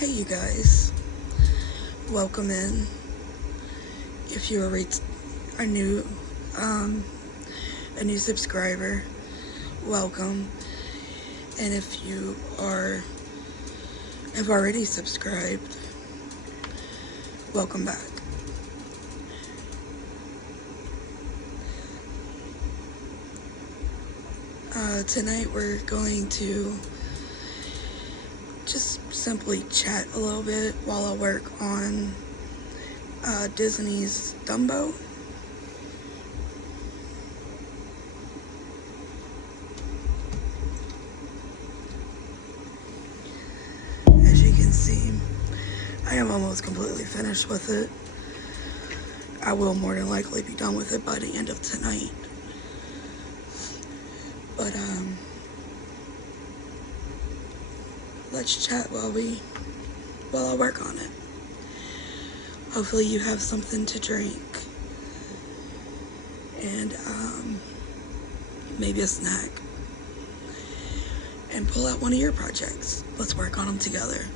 Hey you guys, welcome in. If you are a new um, a new subscriber, welcome. And if you have already subscribed, welcome back. Tonight we're going to just simply chat a little bit while I work on Disney's Dumbo. As you can see, I am almost completely finished with it. I will more than likely be done with it by the end of tonight. But let's chat while I work on it. Hopefully you have something to drink and maybe a snack, and pull out one of your projects. Let's work on them together.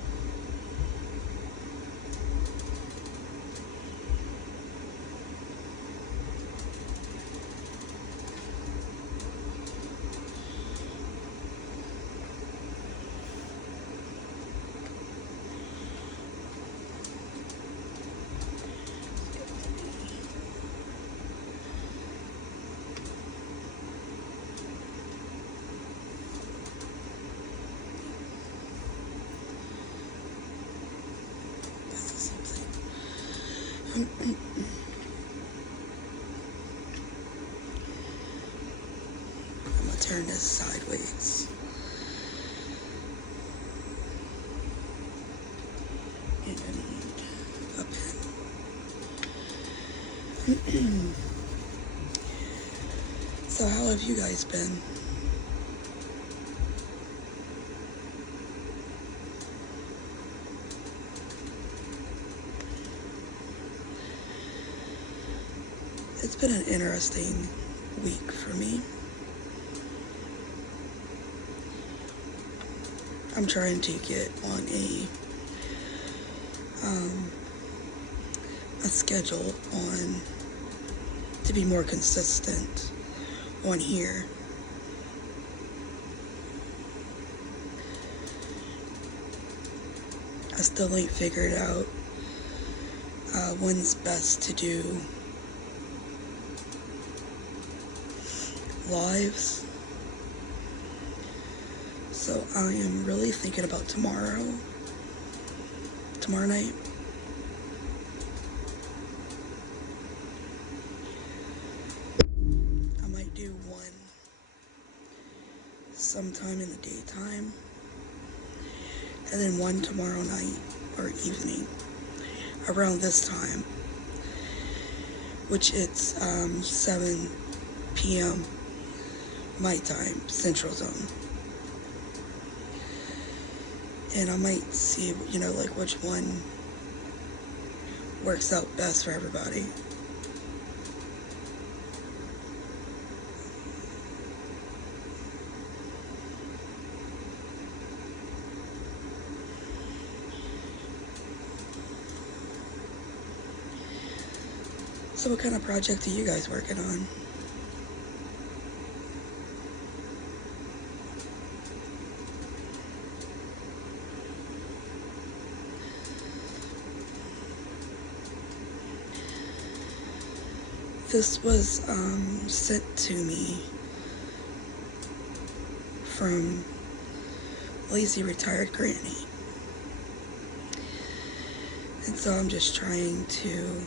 I'm gonna turn this sideways. And I need a pen. So how have you guys been? It's been an interesting week for me. I'm trying to get on a schedule to be more consistent on here. I still ain't figured out when's best to do lives. So I am really thinking about tomorrow night. I might do one sometime in the daytime, and then one tomorrow night or evening around this time, which it's 7 p.m. my time, Central Zone. And I might see, like which one works out best for everybody. So what kind of project are you guys working on? This was sent to me from Lazy Retired Granny. And so I'm just trying to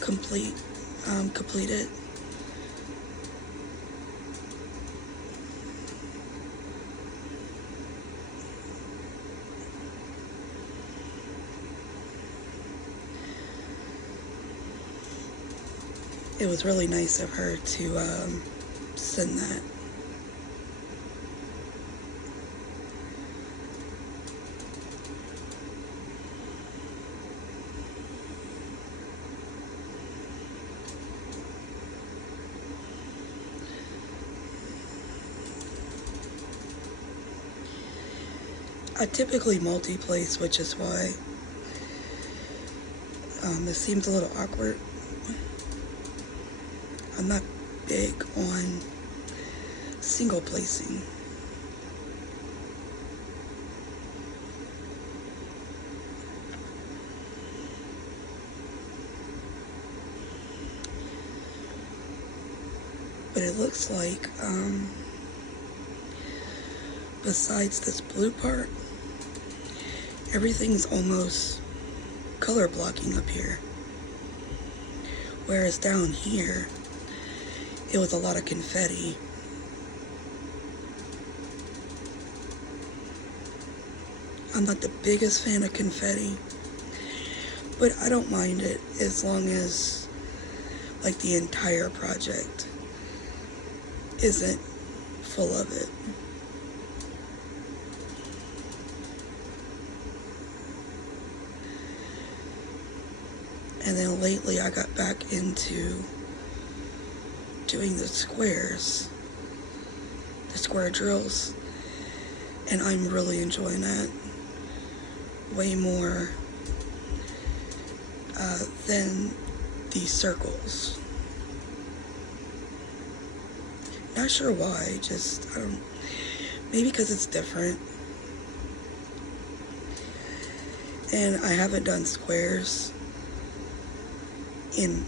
complete it. It was really nice of her to send that. I typically multi-place, which is why it seems a little awkward. I'm not big on single placing. But it looks like, besides this blue part, everything's almost color blocking up here. Whereas down here, it was a lot of confetti. I'm not the biggest fan of confetti, but I don't mind it as long as like the entire project isn't full of it. And then lately I got back into doing the squares, the square drills, and I'm really enjoying that way more than these circles. Not sure why, just, I don't, maybe because it's different. And I haven't done squares in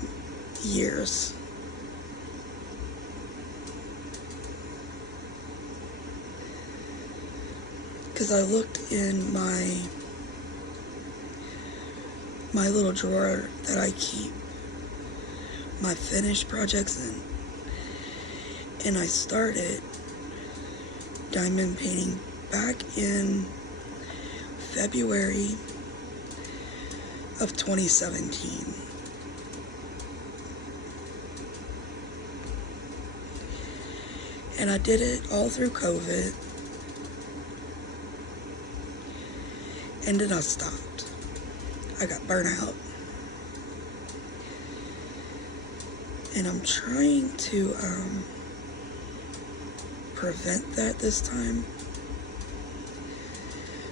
years. Because I looked in my little drawer that I keep my finished projects in, and I started diamond painting back in February of 2017. And I did it all through COVID, and then I stopped. I got burnt out. And I'm trying to prevent that this time.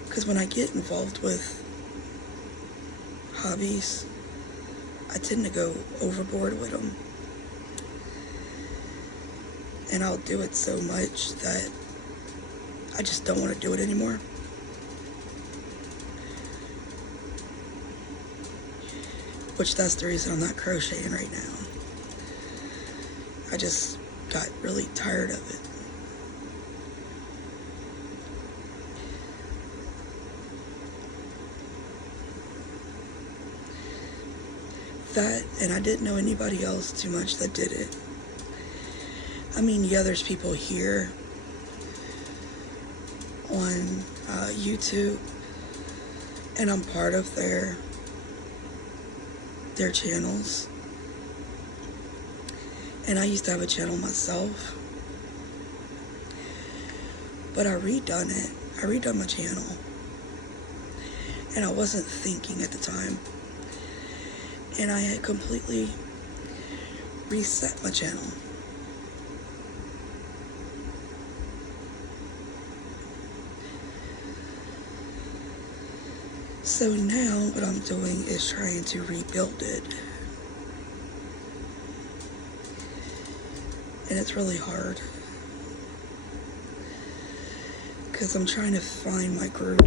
Because when I get involved with hobbies, I tend to go overboard with them. And I'll do it so much that I just don't want to do it anymore. Which that's the reason I'm not crocheting right now. I just got really tired of it. That, and I didn't know anybody else too much that did it. I mean, yeah, there's people here on YouTube, and I'm part of their channels. And I used to have a channel myself, but I redone it. I redone my channel, and I wasn't thinking at the time. And I had completely reset my channel. So now what I'm doing is trying to rebuild it. And it's really hard, because I'm trying to find my groove.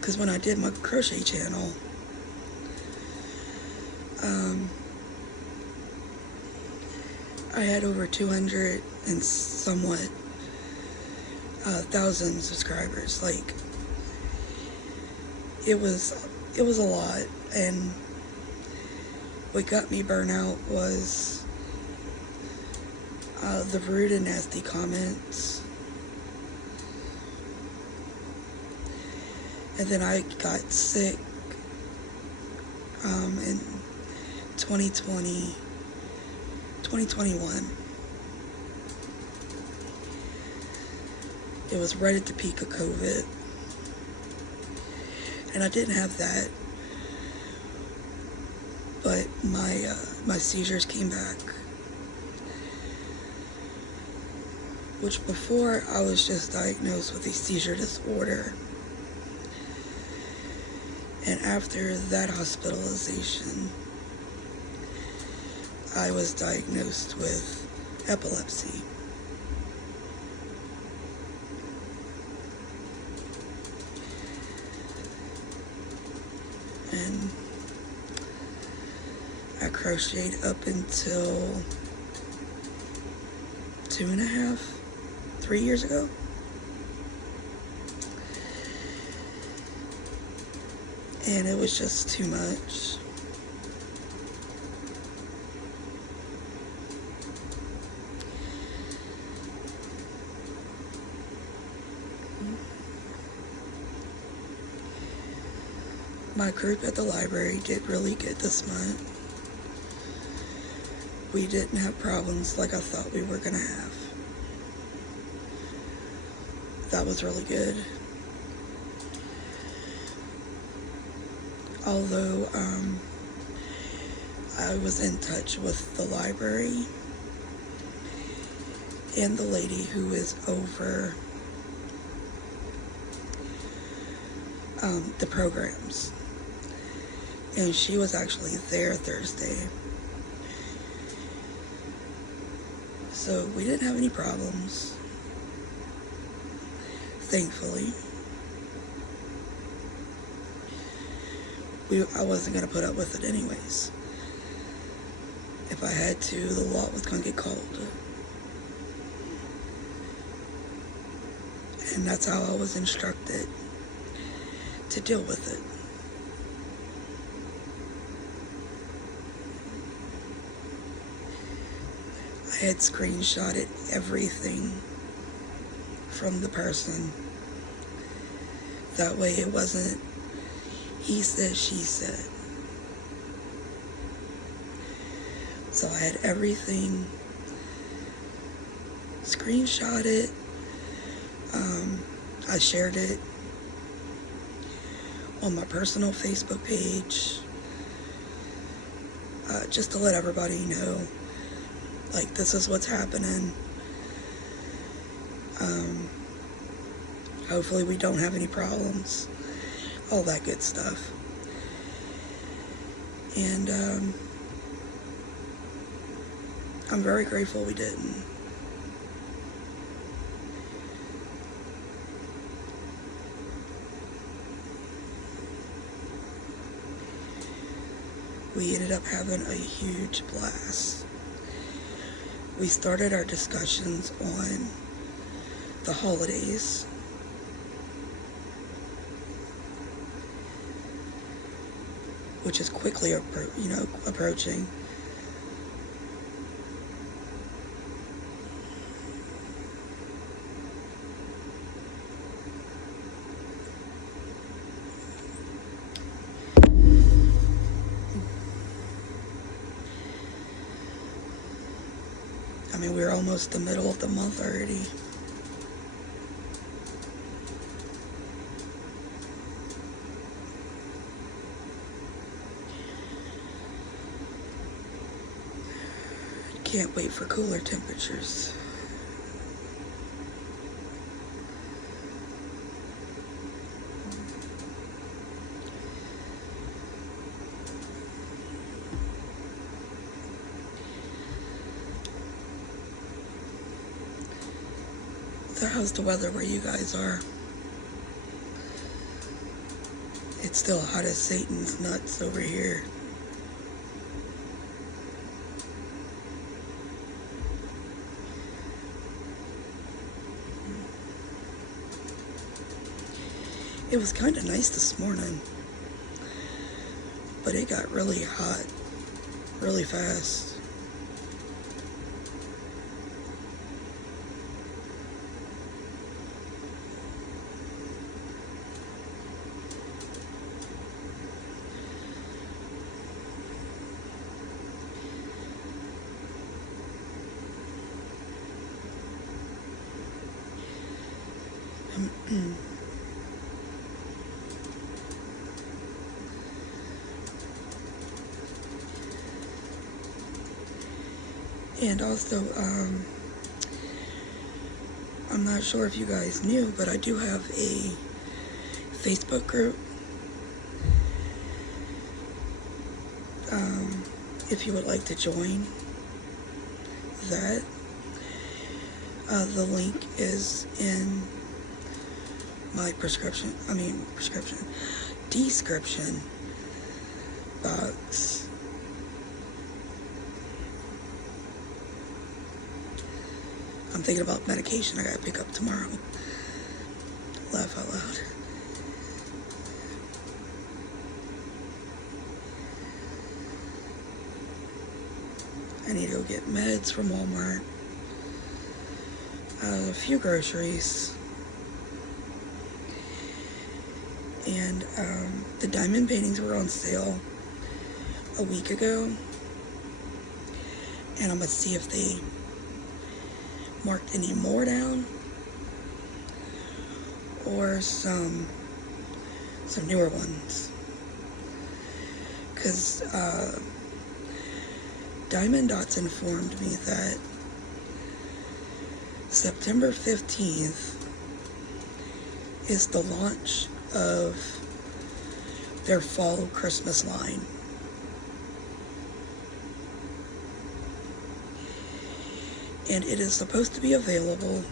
Because when I did my crochet channel, I had over 200 and somewhat thousand subscribers. Like, it was a lot, and what got me burnt out was the rude and nasty comments. And then I got sick in 2021. It was right at the peak of COVID. And I didn't have that, but my seizures came back. which before I was just diagnosed with a seizure disorder. And after that hospitalization, I was diagnosed with epilepsy. And I crocheted up until 2.5, 3 years ago. And it was just too much. My group at the library did really good this month. We didn't have problems like I thought we were gonna have. That was really good. Although I was in touch with the library and the lady who is over the programs, and she was actually there Thursday, so we didn't have any problems, thankfully. I wasn't going to put up with it anyways. If I had to, the law was going to get called. And that's how I was instructed to deal with it. I had screenshotted everything from the person. That way it wasn't he said, she said. So I had everything screenshotted. I shared it on my personal Facebook page, just to let everybody know, like, this is what's happening. Hopefully we don't have any problems. All that good stuff. And I'm very grateful we didn't. We ended up having a huge blast. We started our discussions on the holidays. Which is quickly, approaching. I mean, we're almost the middle of the month already. Can't wait for cooler temperatures. So how's the weather where you guys are? It's still hot as Satan's nuts over here. It was kind of nice this morning, but it got really hot really fast. And also, I'm not sure if you guys knew, but I do have a Facebook group. If you would like to join that, the link is in my description box. I'm thinking about medication I gotta pick up tomorrow. Laugh out loud. I need to go get meds from Walmart. A few groceries. And the diamond paintings were on sale a week ago. And I'm gonna see if they marked any more down, or some newer ones, because Diamond Dots informed me that September 15th is the launch of their fall Christmas line. And it is supposed to be available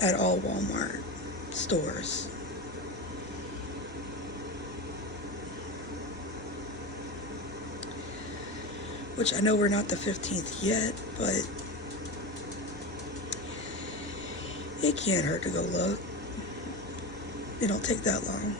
at all Walmart stores. Which I know we're not the 15th yet, but it can't hurt to go look. It don't take that long.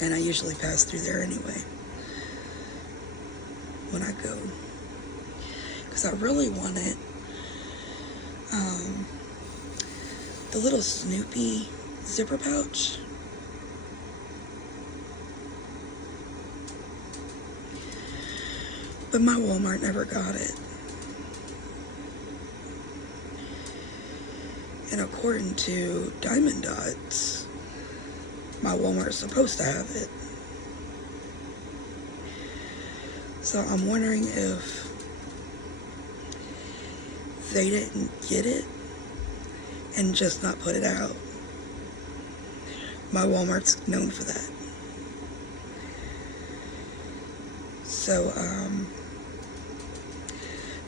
And I usually pass through there anyway when I go, because I really wanted the little Snoopy zipper pouch. But my Walmart never got it. And according to Diamond Dots, my Walmart is supposed to have it. So I'm wondering if they didn't get it and just not put it out. My Walmart's known for that. So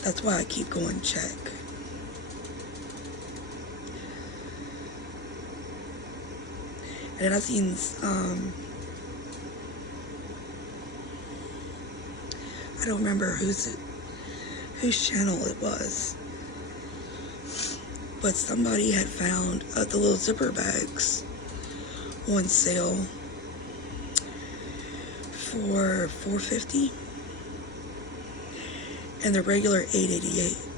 that's why I keep going check. And I've seen I don't remember whose channel it was, but somebody had found the little zipper bags on sale for $4.50, and the regular $8.88.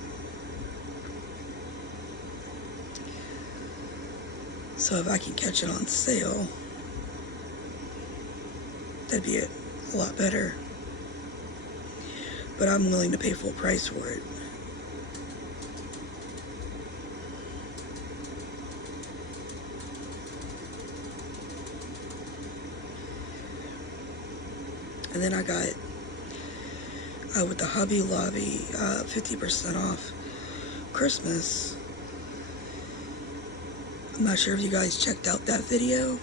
So if I can catch it on sale, that'd be a lot better. But I'm willing to pay full price for it. And then I got, with the Hobby Lobby, 50% off Christmas. I'm not sure if you guys checked out that video.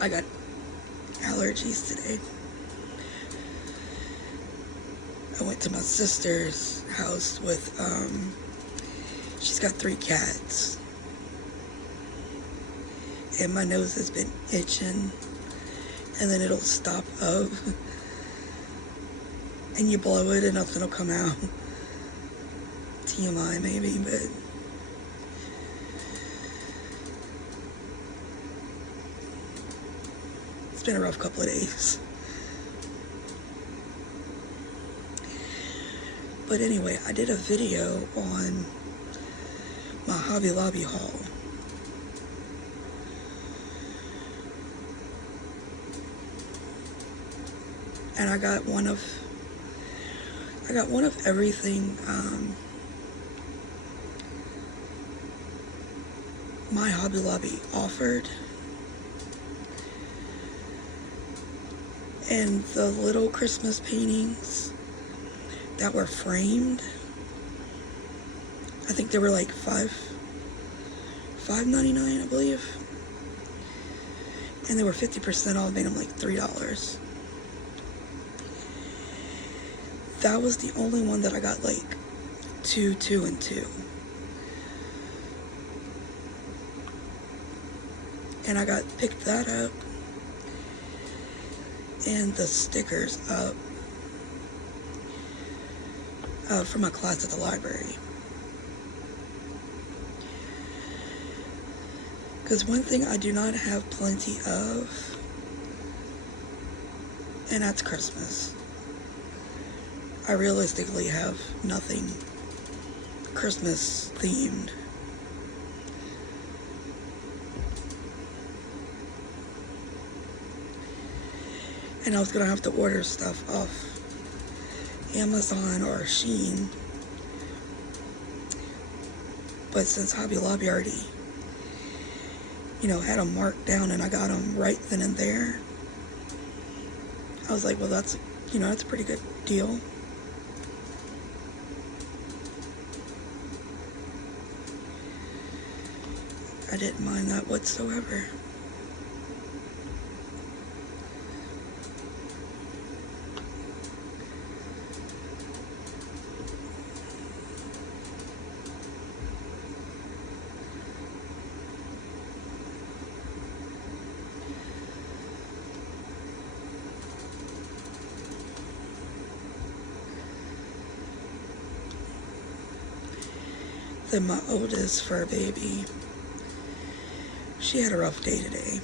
I got allergies today. I went to my sister's house with, she's got 3 cats. And my nose has been itching, and then it'll stop up, and you blow it and nothing will come out. TMI maybe, but it's been a rough couple of days. But anyway, I did a video on my Hobby Lobby haul. And I got I got one of everything. My Hobby Lobby offered. And the little Christmas paintings that were framed, I think they were like $5.99, I believe. And they were 50% off, made them like $3. That was the only one that I got like two, and two. And I picked that up and the stickers up for my class at the library. Because one thing I do not have plenty of, and that's Christmas. I realistically have nothing Christmas themed. And I was gonna have to order stuff off Amazon or Shein. But since Hobby Lobby already, had them marked down and I got them right then and there, I was like, well, that's a pretty good deal. I didn't mind that whatsoever. Then my oldest fur baby, she had a rough day today.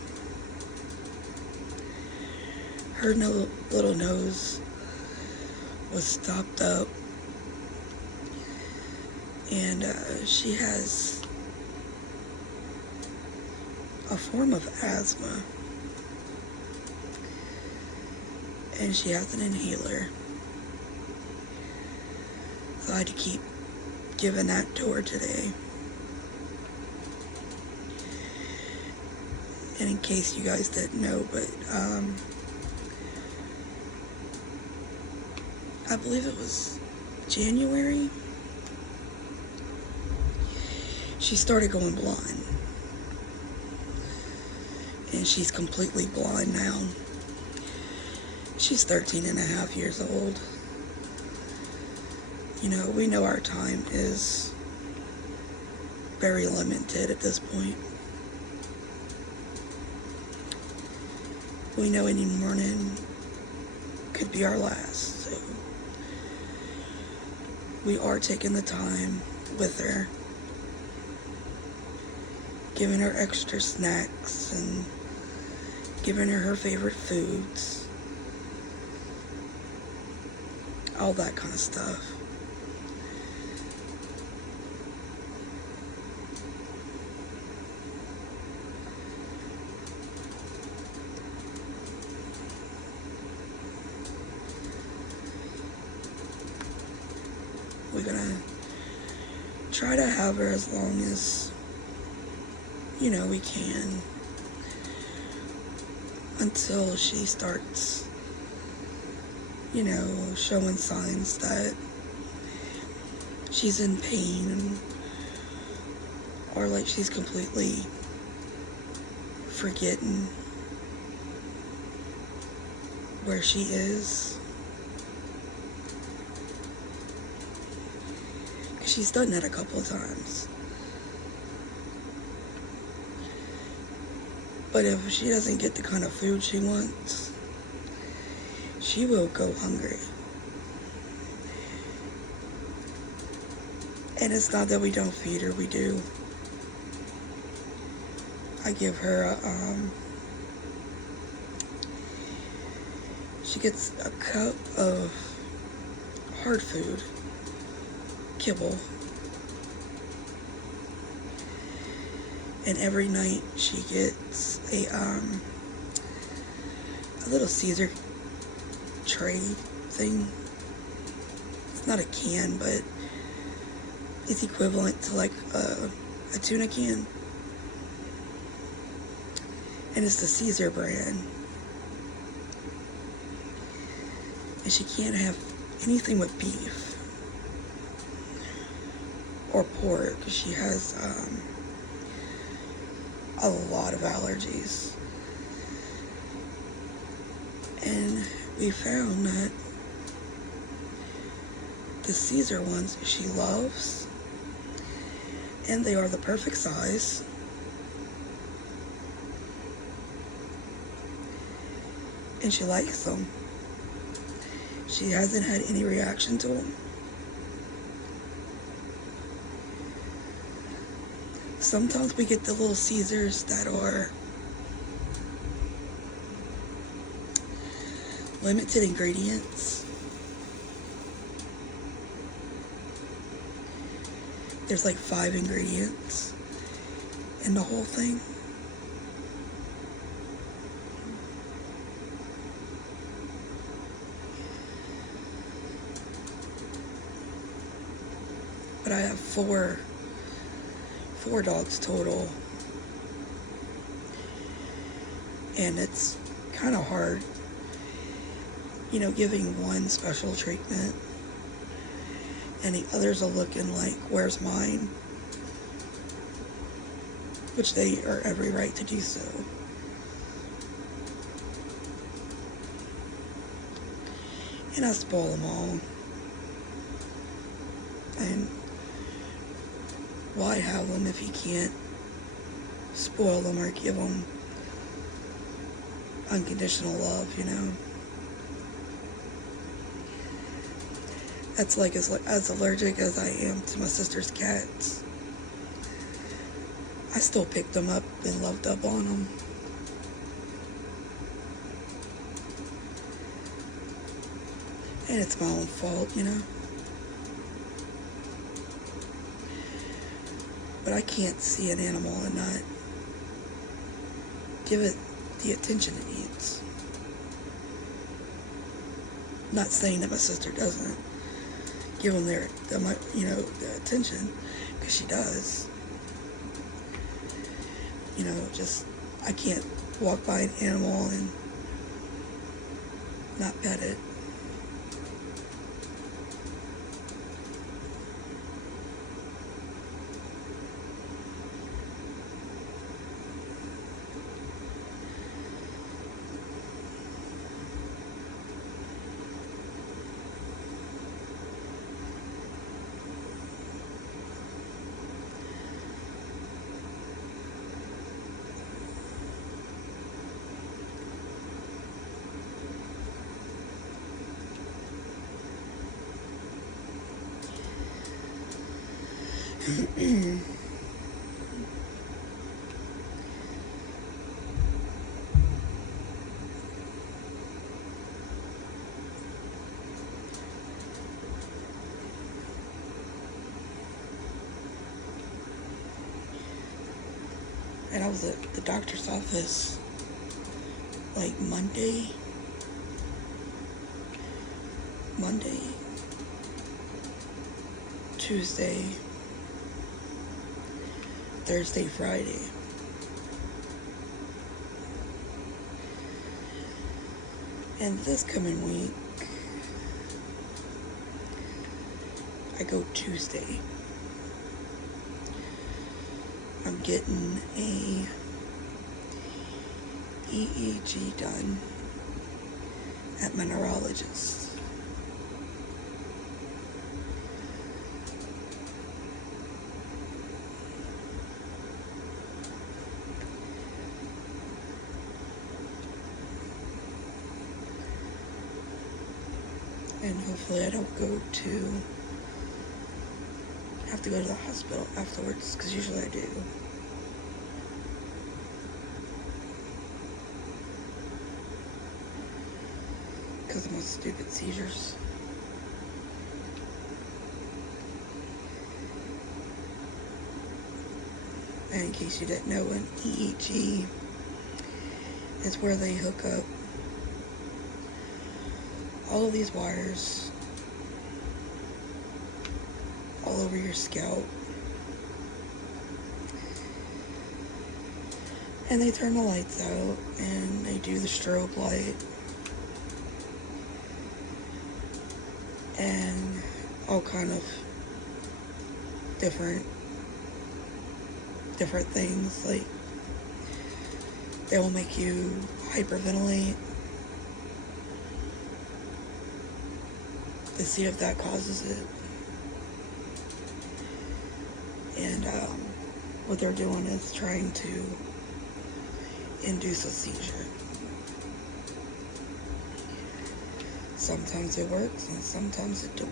Her little nose was stopped up, and she has a form of asthma, and she has an inhaler. So I had to keep giving that to her today. And in case you guys didn't know, but I believe it was January, she started going blind. And she's completely blind now. She's 13 and a half years old. We know our time is very limited at this point. We know any morning could be our last, so we are taking the time with her, giving her extra snacks and giving her favorite foods, all that kind of stuff. We're gonna try to have her as long as, we can, until she starts, showing signs that she's in pain, or like she's completely forgetting where she is. She's done that a couple of times. But if she doesn't get the kind of food she wants, she will go hungry. And it's not that we don't feed her, we do. I give her she gets a cup of hard food, kibble, and every night she gets a little Caesar tray thing it's not a can, but it's equivalent to like a tuna can. And it's the Caesar brand. And she can't have anything with beef or pork because she has a lot of allergies. And we found that the Caesar ones she loves, and they are the perfect size. And she likes them. She hasn't had any reaction to them. Sometimes we get the little Caesars that are limited ingredients. There's like 5 ingredients in the whole thing. But I have four dogs total, and it's kind of hard, you know, giving one special treatment and the others are looking like, where's mine? Which they are every right to do so. And I spoil them all. And why have them if you can't spoil them or give them unconditional love, you know? That's like as allergic as I am to my sister's cats. I still picked them up and loved up on them. And it's my own fault, you know? But I can't see an animal and not give it the attention it needs. Not saying that my sister doesn't give them the attention, because she does. You know, just, I can't walk by an animal and not pet it. And I was at the doctor's office like Monday, Tuesday, Thursday, Friday. And this coming week, I go Tuesday. I'm getting a EEG done at my neurologist. And hopefully I don't have to go to the hospital afterwards, because usually I do. Because of my stupid seizures. And in case you didn't know, an EEG is where they hook up all of these wires all over your scalp. And they turn the lights out and they do the strobe light and all kind of different things. Like, they will make you hyperventilate to see if that causes it. And what they're doing is trying to induce a seizure. Sometimes it works and sometimes it don't.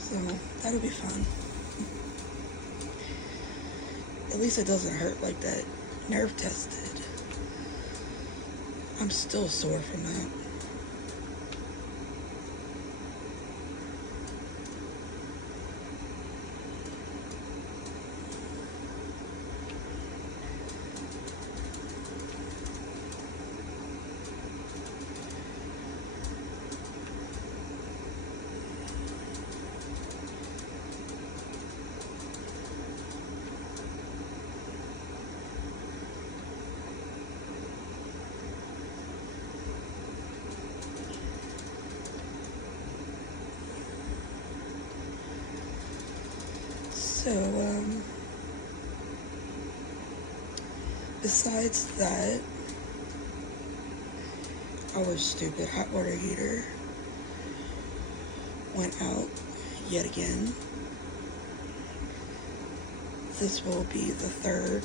So that'll be fun. At least it doesn't hurt like that nerve test did. I'm still sore from that. So, besides that, our stupid hot water heater went out yet again. This will be the third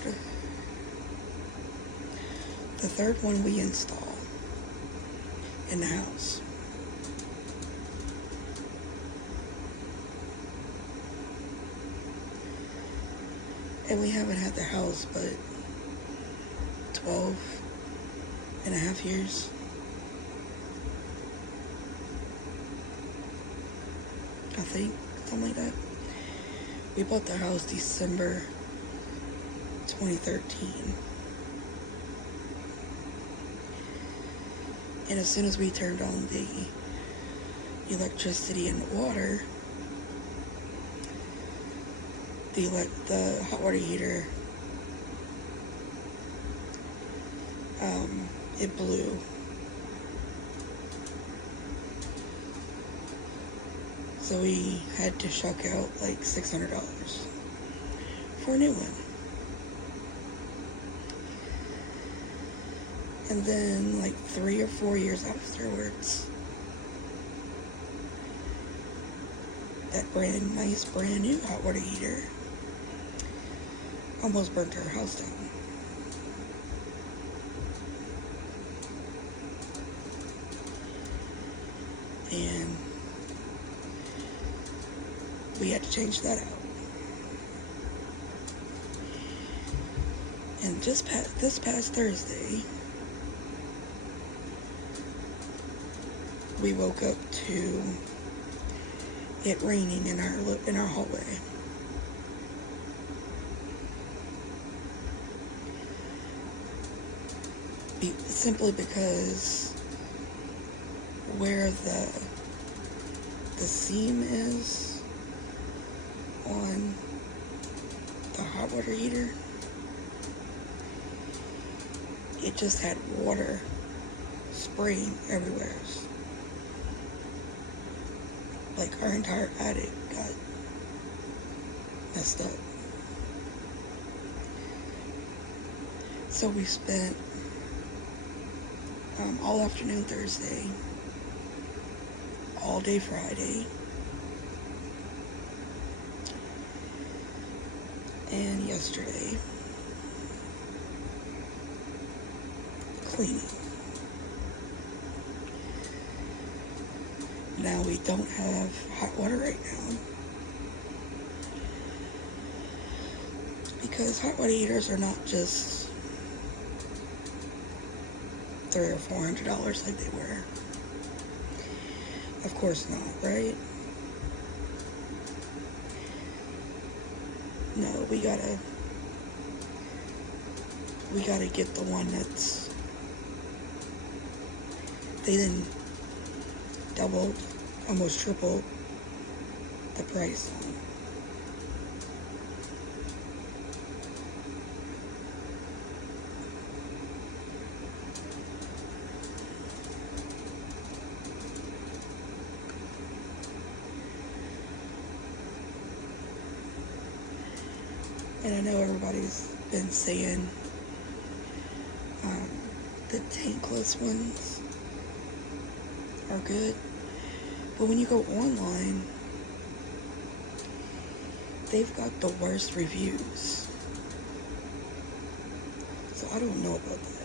one we install in the house. And we haven't had the house but 12 and a half years. I think, something like that. We bought the house December 2013. And as soon as we turned on the electricity and water, the hot water heater, it blew. So we had to shuck out like $600 for a new one. And then like 3 or 4 years afterwards, that brand new hot water heater almost burnt our house down. And we had to change that out. And this past Thursday, we woke up to it raining in our hallway. Simply because where the seam is on the hot water heater, it just had water spraying everywhere. Like, our entire attic got messed up. So we spent all afternoon Thursday, all day Friday, and yesterday cleaning. Now we don't have hot water right now because hot water heaters are not just $300 or $400 like they were. Of course not, right? No, we gotta get the one that's, they didn't doubled, almost tripled the price on. And I know everybody's been saying the tankless ones are good, but when you go online, they've got the worst reviews. So I don't know about that.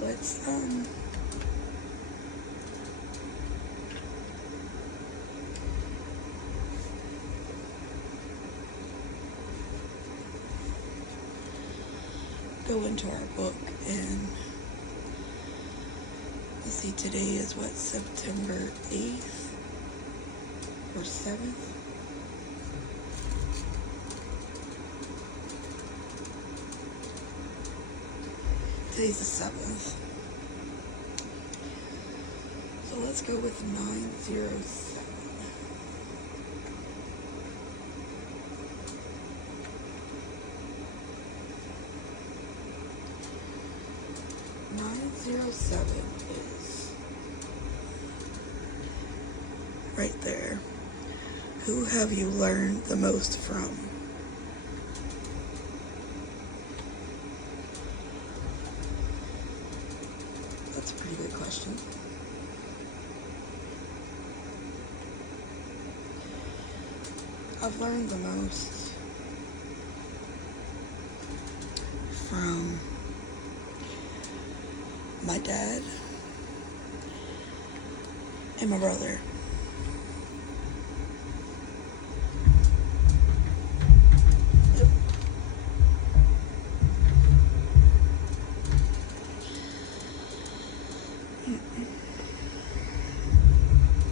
Let's go into our book, and let's see, today is what, September 8th or 7th? Today's the 7th. So let's go with 907. Is right there. Who have you learned the most from? That's a pretty good question. I've learned the most from my dad and my brother.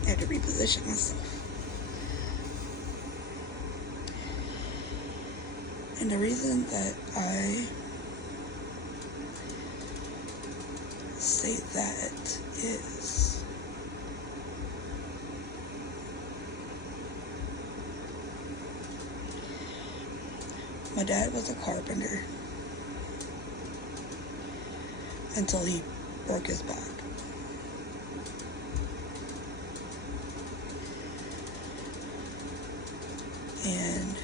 I had to reposition myself. And the reason that I say that is my dad was a carpenter until he broke his back. And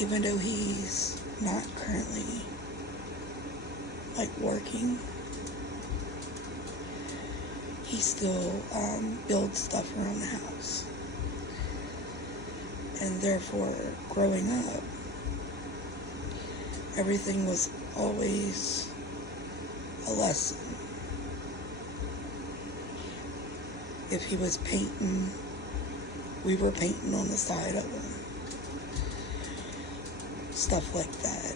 even though he's not currently working, he still builds stuff around the house. And therefore, growing up, everything was always a lesson. If he was painting, we were painting on the side of him. Stuff like that.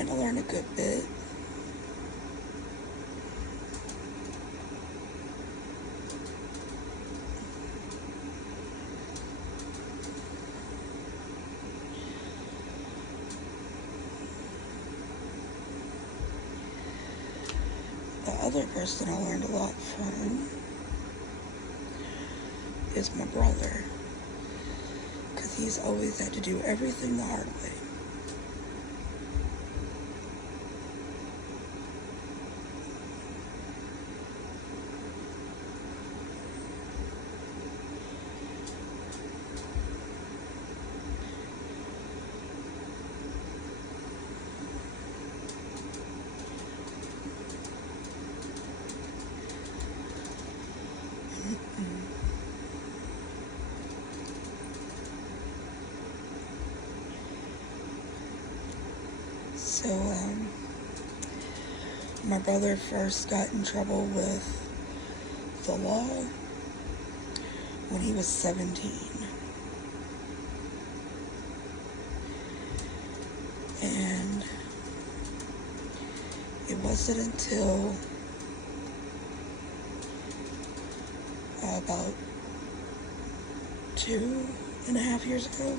And I learned a good bit. The other person I learned a lot from is my brother, because he's always had to do everything the hard way. So, my brother first got in trouble with the law when he was 17. And it wasn't until about 2.5 years ago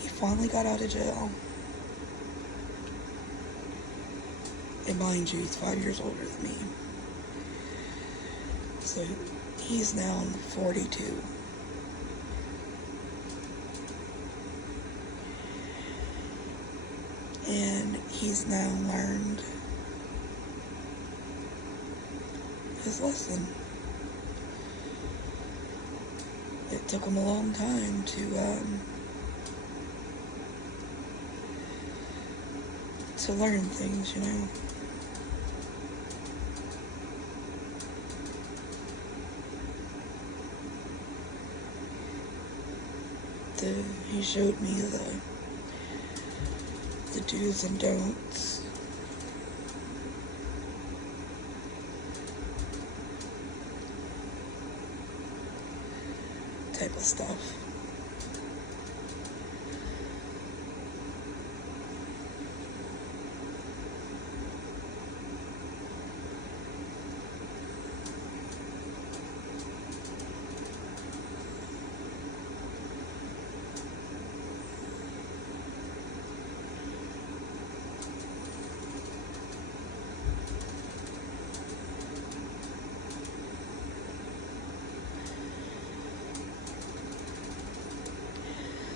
he finally got out of jail. And mind you, he's 5 years older than me. So he's now 42. And he's now learned his lesson. It took him a long time to learn things, you know. He showed me the do's and don'ts. Type of stuff.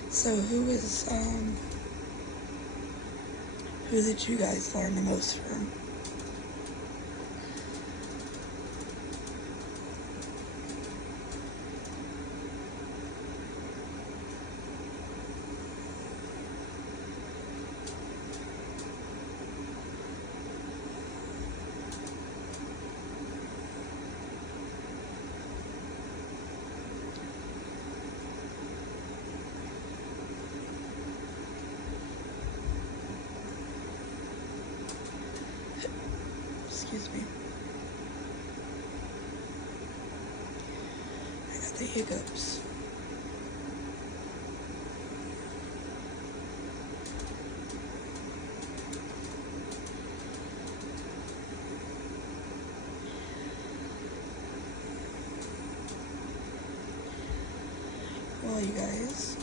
So who did you guys learn the most from? Excuse me. I got the hiccups. Well, you guys,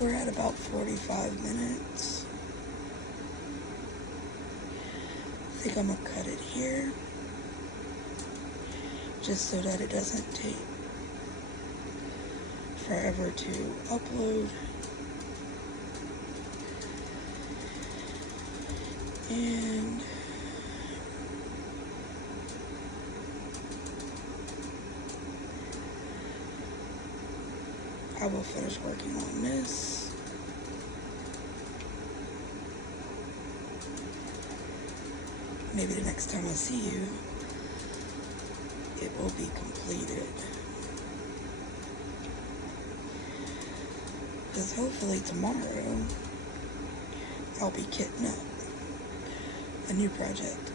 we're at about 45 minutes. I think I'm gonna cut it here, just so that it doesn't take forever to upload. And I will finish working on this. Maybe the next time I see you, it will be completed. Because hopefully tomorrow, I'll be kitting up a new project.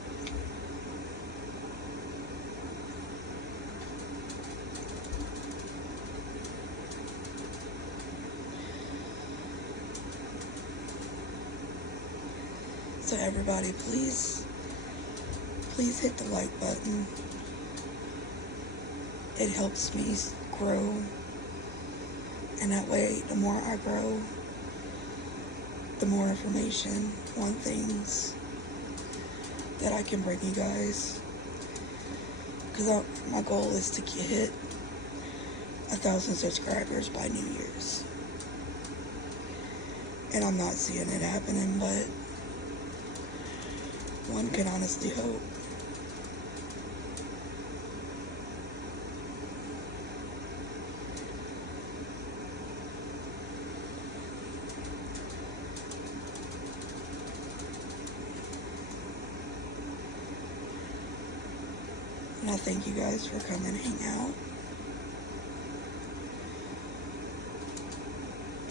So everybody, please hit the like button. It helps me grow, and that way the more I grow, the more information on things that I can bring you guys. because my goal is to hit 1,000 subscribers by New Year's. And I'm not seeing it happening, but one can honestly hope. And I thank you guys for coming and hang out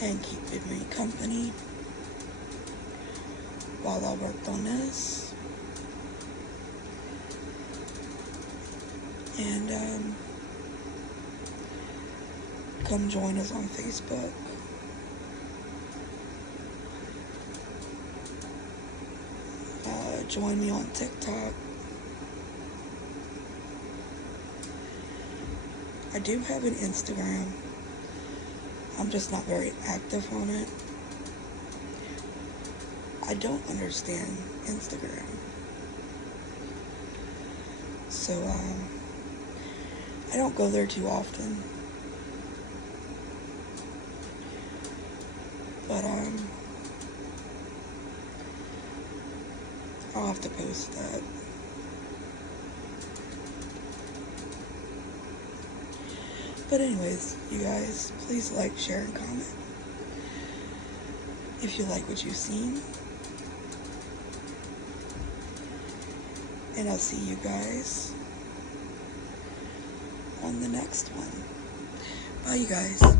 and keeping me company while I worked on this. And come join us on Facebook. Join me on TikTok. I do have an Instagram. I'm just not very active on it. I don't understand Instagram. So, I don't go there too often. But, I'll have to post that. But anyways, you guys, please like, share, and comment if you like what you've seen. And I'll see you guys on the next one. Bye, you guys.